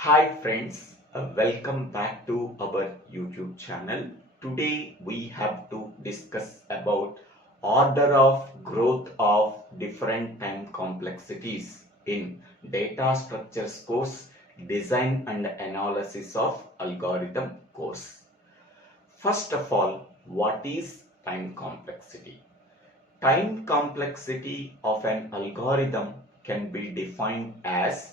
Hi friends, welcome back to our YouTube channel. Today we have to discuss about order of growth of different time complexities in data structures course, design and analysis of algorithm course. First of all, what is time complexity? Time complexity of an algorithm can be defined as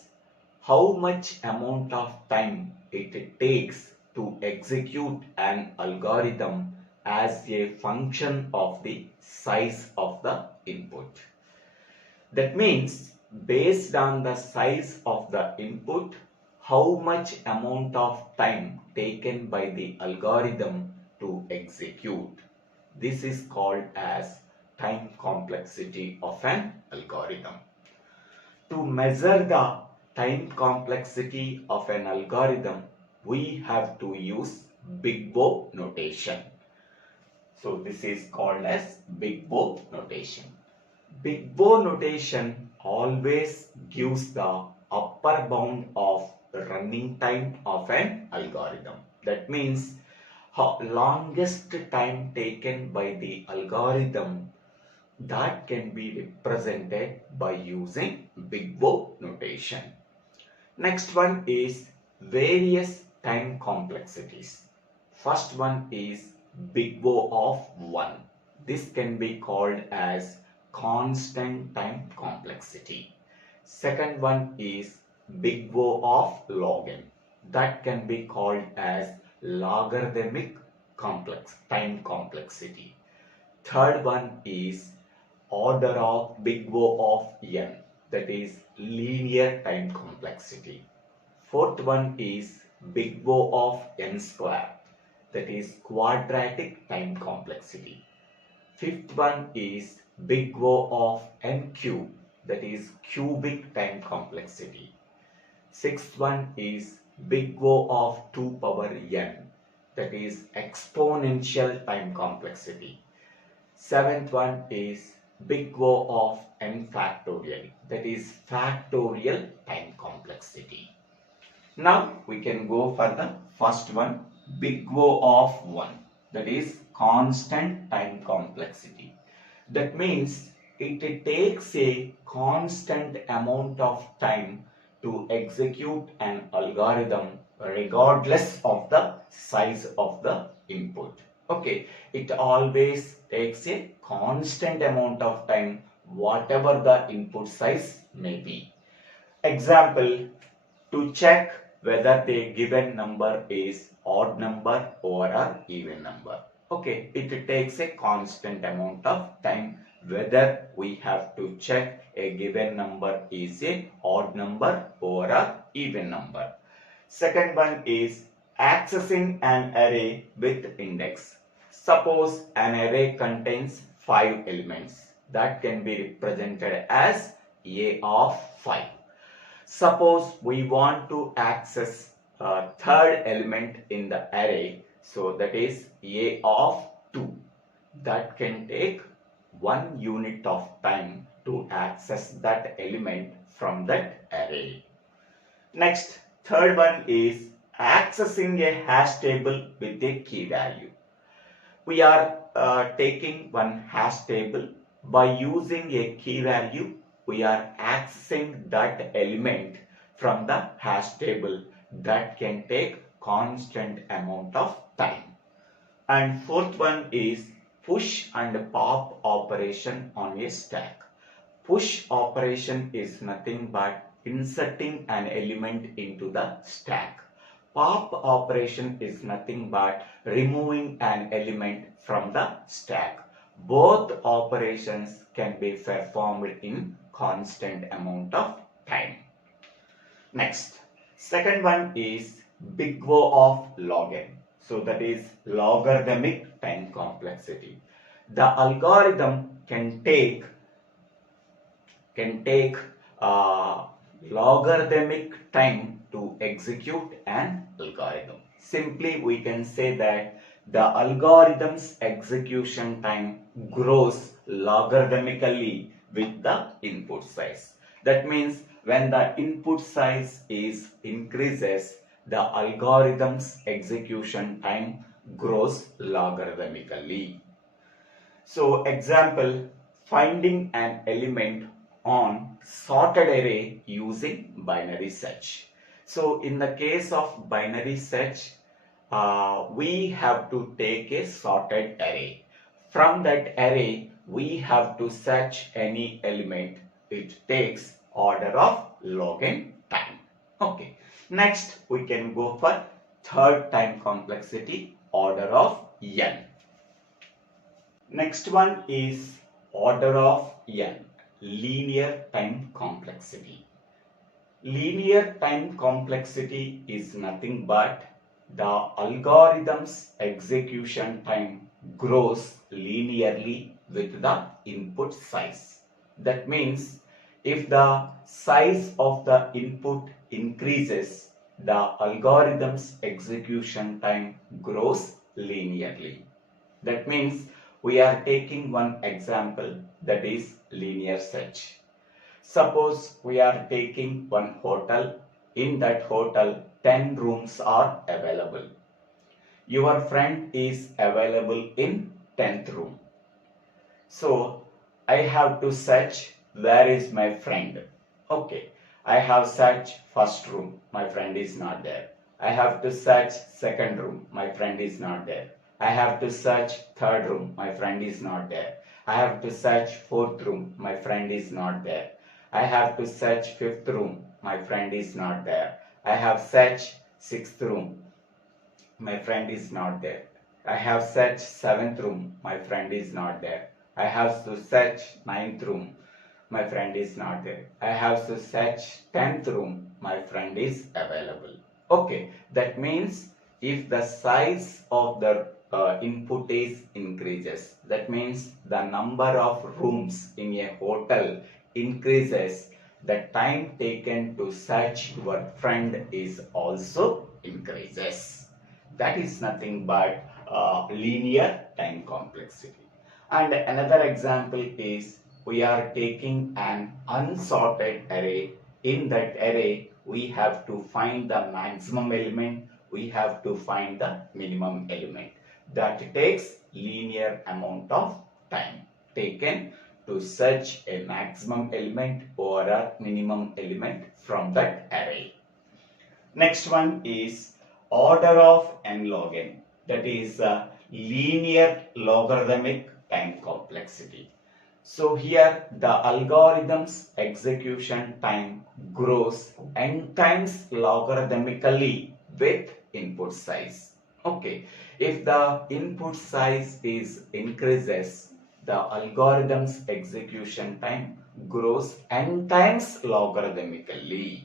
how much amount of time it takes to execute an algorithm as a function of the size of the input. That means based on the size of the input, how much amount of time taken by the algorithm to execute. This is called as time complexity of an algorithm. To measure the time complexity of an algorithm, we have to use big O notation. So this is called as big O notation. Big O notation always gives the upper bound of running time of an algorithm. That means longest time taken by the algorithm that can be represented by using big O notation. Next one is various time complexities. First one is big O of 1. This can be called as constant time complexity. Second one is big O of log n. That can be called as logarithmic time complexity. Third one is order of big O of n, that is linear time complexity. Fourth one is big O of n square, that is quadratic time complexity. Fifth one is big O of n cube, that is cubic time complexity. Sixth one is big O of 2 power n, that is exponential time complexity. Seventh one is big O of n factorial, that is factorial time complexity. Now we can go for the first one, big O of 1, that is constant time complexity. That means it takes a constant amount of time to execute an algorithm regardless of the size of the input. Okay, it always takes a constant amount of time whatever the input size may be. Example, to check whether the given number is odd number or an even number. Okay, it takes a constant amount of time whether we have to check a given number is a odd number or an even number. Second one is accessing an array with index. Suppose an array contains 5 elements that can be represented as A of 5. Suppose we want to access a third element in the array, so that is A of 2. That can take 1 unit of time to access that element from that array. Next, third one is accessing a hash table with a key value. We are taking one hash table. By using a key value, we are accessing that element from the hash table. That can take constant amount of time. And fourth one is push and pop operation on a stack. Push operation is nothing but inserting an element into the stack. Pop operation is nothing but removing an element from the stack. Both operations can be performed in constant amount of time. Next, second one is big O of log n. So that is logarithmic time complexity. The algorithm can take logarithmic time to execute an algorithm. Simply we can say that the algorithm's execution time grows logarithmically with the input size. That means when the input size is increases, the algorithm's execution time grows logarithmically. So example, finding an element on sorted array using binary search. So in the case of binary search, we have to take a sorted array. From that array, we have to search any element. It takes order of log n time. Okay. Next, we can go for third time complexity, order of n. Next one is order of n, linear time complexity. Linear time complexity is nothing but the algorithm's execution time grows linearly with the input size. That means if the size of the input increases, the algorithm's execution time grows linearly. That means we are taking one example, that is linear search. Suppose we are taking one hotel. In that hotel, 10 rooms are available. Your friend is available in 10th room. So I have to search where is my friend. Okay, I have searched first room, my friend is not there. I have to search second room, my friend is not there. I have to search third room, my friend is not there. I have to search fourth room, my friend is not there. I have to search fifth room, my friend is not there. I have searched sixth room, my friend is not there. I have searched seventh room, my friend is not there. I have to search ninth room, my friend is not there. I have to search 10th room, my friend is available. Okay, that means if the size of the input is increases, that means the number of rooms in a hotel increases, the time taken to search your friend is also increases. That is nothing but linear time complexity. And another example is we are taking an unsorted array. In that array, we have to find the maximum element, we have to find the minimum element. That takes linear amount of time taken to search a maximum element or a minimum element from that array. Next one is order of n log n, that is linear logarithmic time complexity. So here the algorithm's execution time grows n times logarithmically with input size. Okay, if the input size is increases, the algorithm's execution time grows n times logarithmically.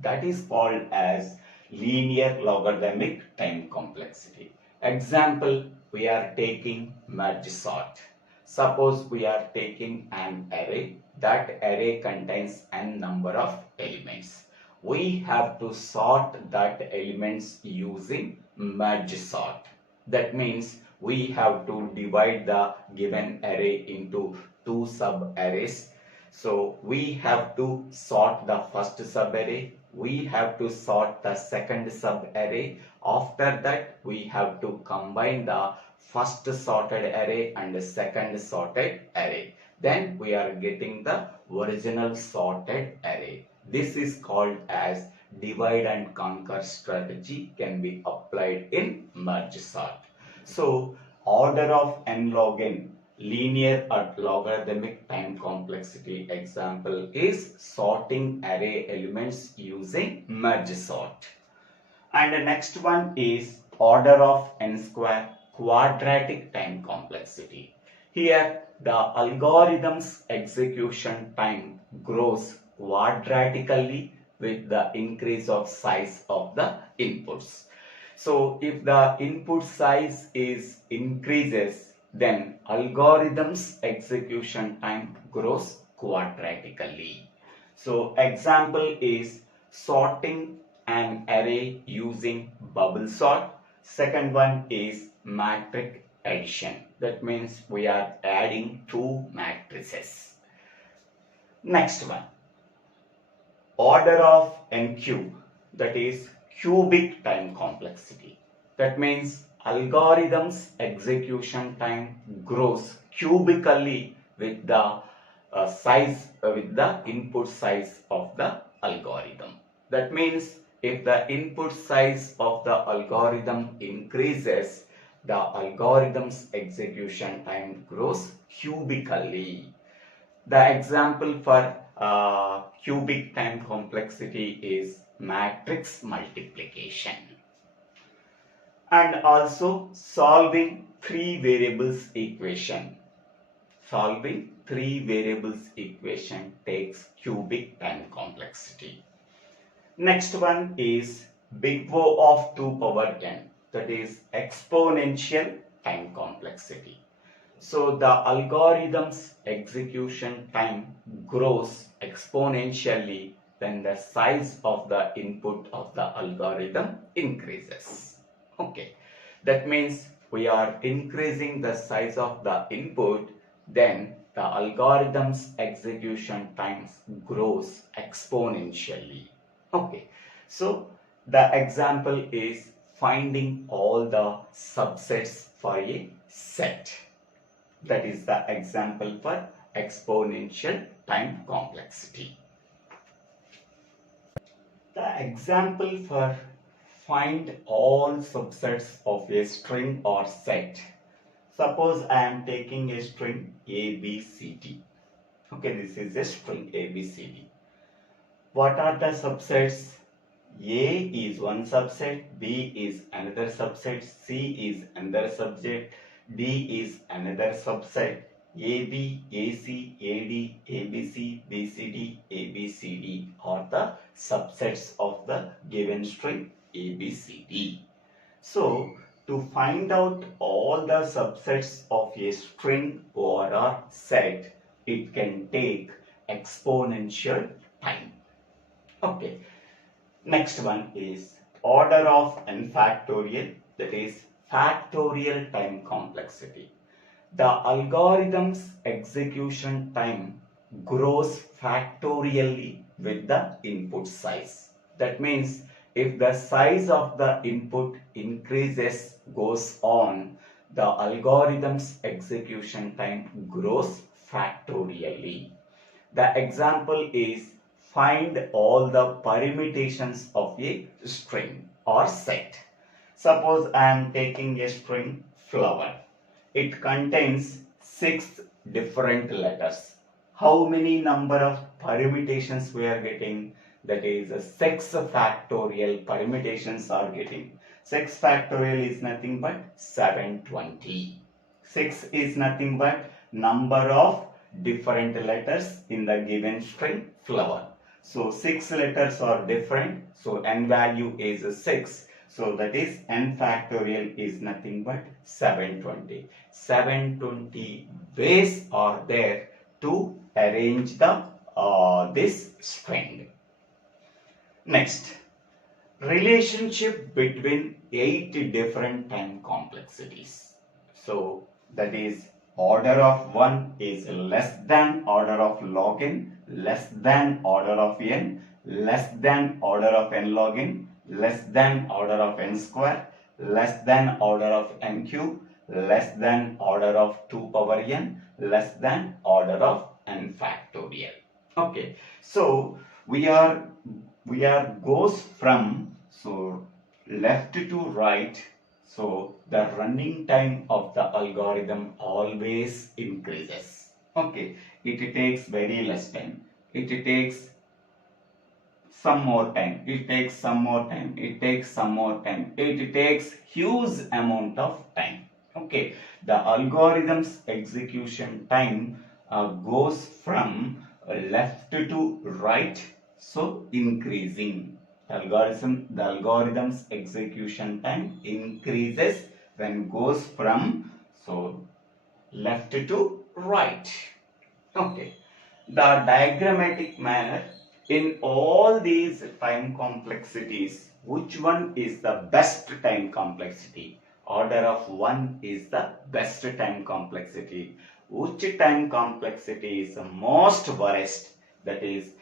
That is called as linear logarithmic time complexity. Example, we are taking merge sort. Suppose we are taking an array. That array contains n number of elements. We have to sort that elements using merge sort. That means we have to divide the given array into two sub arrays. So we have to sort the first sub array, we have to sort the second sub array. After that, we have to combine the first sorted array and the second sorted array. Then we are getting the original sorted array. This is called as divide and conquer strategy, can be applied in merge sort. So order of n log n, linear or logarithmic time complexity example is sorting array elements using merge sort. And the next one is order of n square, quadratic time complexity. Here the algorithm's execution time grows quadratically with the increase of size of the inputs. So if the input size is increases, then algorithm's execution time grows quadratically. So example is sorting an array using bubble sort. Second one is matrix addition. That means we are adding two matrices. Next one. order of n cube, that is cubic time complexity. That means algorithm's execution time grows cubically with the with the input size of the algorithm. That means if the input size of the algorithm increases, the algorithm's execution time grows cubically. The example for cubic time complexity is matrix multiplication. And also solving three variables equation. Solving three variables equation takes cubic time complexity. Next one is big O of 2 power n, that is exponential time complexity. So the algorithm's execution time grows exponentially when the size of the input of the algorithm increases. Okay, that means we are increasing the size of the input, then the algorithm's execution times grows exponentially. Okay, so the example is finding all the subsets for a set. That is the example for exponential time complexity. The example for find all subsets of a string or set. Suppose I am taking a string ABCD. Okay, this is a string ABCD. What are the subsets? A is one subset, B is another subset, C is another subset, D is another subset, AB, AC, AD, ABC, BCD, ABCD are the subsets of the given string ABCD. So, to find out all the subsets of a string or a set, it can take exponential time. Okay. Next one is order of n factorial, that is factorial time complexity. The algorithm's execution time grows factorially with the input size. That means if the size of the input increases, goes on, the algorithm's execution time grows factorially. The example is find all the permutations of a string or set. Suppose I am taking a string flower. It contains 6 different letters. How many number of permutations we are getting? That is 6 factorial permutations are getting. 6 factorial is nothing but 720. 6 is nothing but number of different letters in the given string flower. So 6 letters are different. So n value is 6. So that is n factorial is nothing but 720. 720 ways are there to arrange the this string. Next, relationship between 8 different time complexities. So that is order of 1 is less than order of log n, less than order of n, less than order of n log n, less than order of n square, less than order of n cube, less than order of 2 power n, less than order of n factorial. Okay, so we are goes from left to right. So the running time of the algorithm always increases. Okay, it takes very less time. It takes some more time. It takes some more time. It takes some more time. It takes huge amount of time. Okay, the algorithm's execution time goes from left to right. So increasing. The algorithm's execution time increases when goes from left to right. Okay, the diagrammatic manner in all these time complexities, which one is the best time complexity? Order of 1 is the best time complexity. Which time complexity is the most worst? That is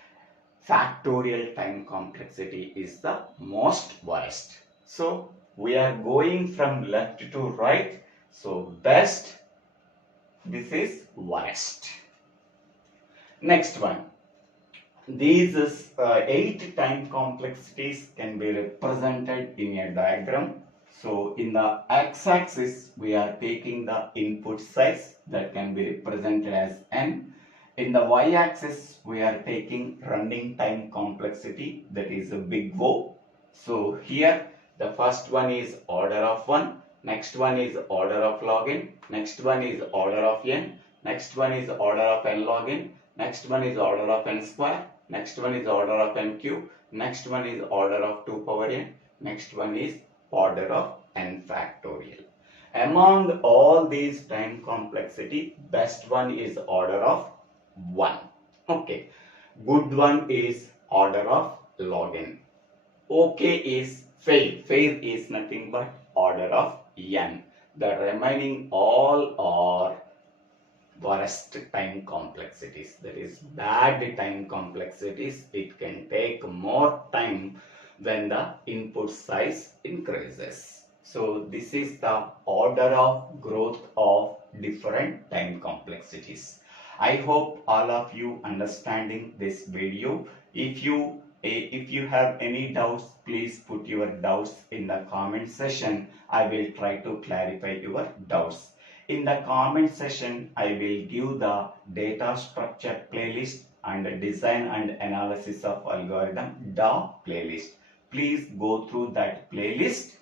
factorial time complexity is the most worst. So we are going from left to right. So best, this is worst. Next one. These 8 time complexities can be represented in a diagram. So in the x-axis, we are taking the input size that can be represented as n. In the y-axis, we are taking running time complexity, that is a big O. So here, the first one is order of 1, next one is order of log n, next one is order of n, next one is order of n log n, next one is order of n square, next one is order of n cube, next one is order of 2 power n, next one is order of n factorial. Among all these time complexity, best one is order of 1. Okay. Good one is order of log n. Okay is fail. Fail is nothing but order of n. The remaining all are worst time complexities, that is bad time complexities. It can take more time when the input size increases. So this is the order of growth of different time complexities. I hope all of you understanding this video. If you have any doubts, please put your doubts in the comment section. I will try to clarify your doubts. In the comment section, I will give the data structure playlist and design and analysis of algorithm DAA playlist. Please go through that playlist.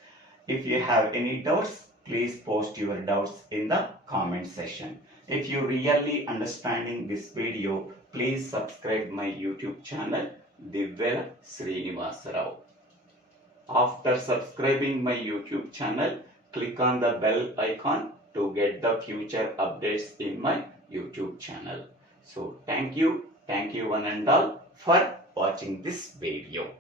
If you have any doubts, please post your doubts in the comment section. If you really understanding this video, please subscribe my YouTube channel, Divvela Srinivasa. After subscribing my YouTube channel, click on the bell icon to get the future updates in my YouTube channel. So thank you one and all for watching this video.